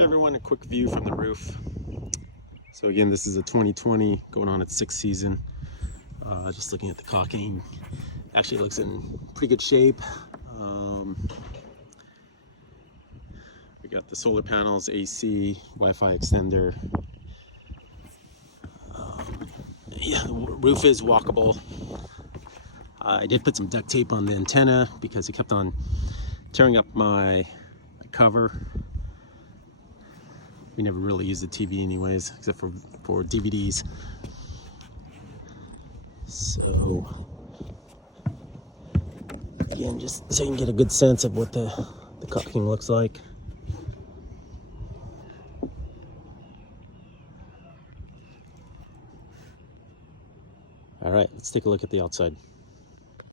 Hey everyone, a quick view from the roof. So again, this is a 2020 going on its 6th season. Just looking at the caulking, actually it looks in pretty good shape. We got the solar panels, AC, Wi-Fi extender. Yeah, the roof is walkable. I did put some duct tape on the antenna because it kept on tearing up my cover. We never really use the TV anyways, except for DVDs. So again, just so you can get a good sense of what the caulking looks like. All right, let's take a look at the outside.